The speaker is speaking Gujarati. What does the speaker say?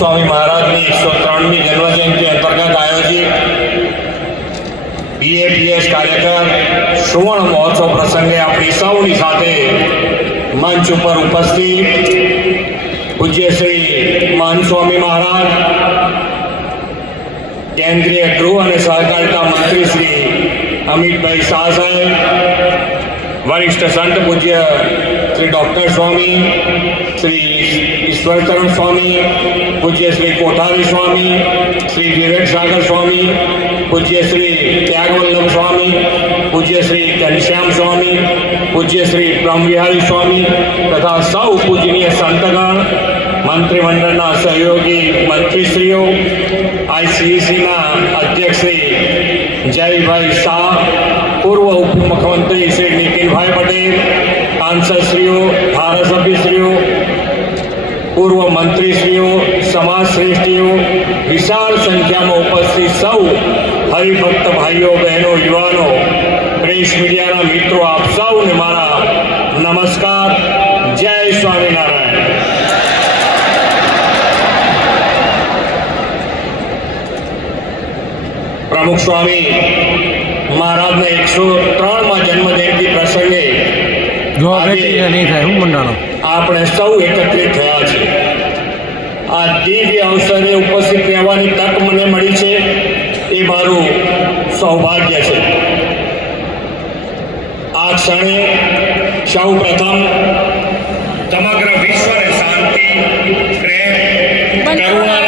સ્વામી મહારાજની 103મી જન્મજયંતિ અંતર્ગત આયોજિત BAPS કાર્યક્રમ સુવર્ણ મહોત્સવ પ્રસંગે આપણી સૌની સાથે મંચ ઉપર ઉપસ્થિત પૂજ્ય શ્રી મહંત સ્વામી મહારાજ, કેન્દ્રીય ગૃહ અને સહકારિતા મંત્રી શ્રી અમિતભાઈ શાહ સાહેબ, વરિષ્ઠ સંત પૂજ્ય શ્રી ડૉક્ટર સ્વામી, શ્રી ઈશ્વરચરણ સ્વામી, પૂજ્ય શ્રી કોઠારી સ્વામી, શ્રી વિવેક સાગર સ્વામી, પૂજ્ય શ્રી ત્યાગવલ્લભ સ્વામી, પૂજ્ય શ્રી ઘનશ્યામ સ્વામી, પૂજ્ય શ્રી બ્રહ્મવિહારી સ્વામી તથા સૌ પૂજનીય સંતગણ, મંત્રીમંડળના સહયોગી મંત્રીશ્રીઓ, ICECના અધ્યક્ષ શ્રી જયભાઈ શાહ, પૂર્વ ઉપમુખ્યમંત્રી શ્રી નીતિનભાઈ પટેલ, સાંસદશ્રીઓ, ધારાસભ્યશ્રીઓ, પૂર્વ મંત્રીશ્રીઓ, સમાજ શ્રેષ્ઠીઓ, વિશાળ સંખ્યામાં ઉપસ્થિત સૌ હરિભક્ત ભાઈઓ બહેનો, યુવાનો, પ્રેસ મીડિયાના મિત્રો, આપ સૌને મારા નમસ્કાર. જય સ્વામિનારાયણ. પ્રમુખ સ્વામી મહારાજના 103માં જન્મજયંતિ પ્રસંગે આપણે સૌ એકત્રિત થયા છે. આ દિવ્ય અવસરે ઉપસ્થિત રહેવાની તક મને મળી છે, એ મારું સૌભાગ્ય છે. આ ક્ષણે સૌ પ્રથમ સમગ્ર વિશ્વને શાંતિ, પ્રેમ, કરુણા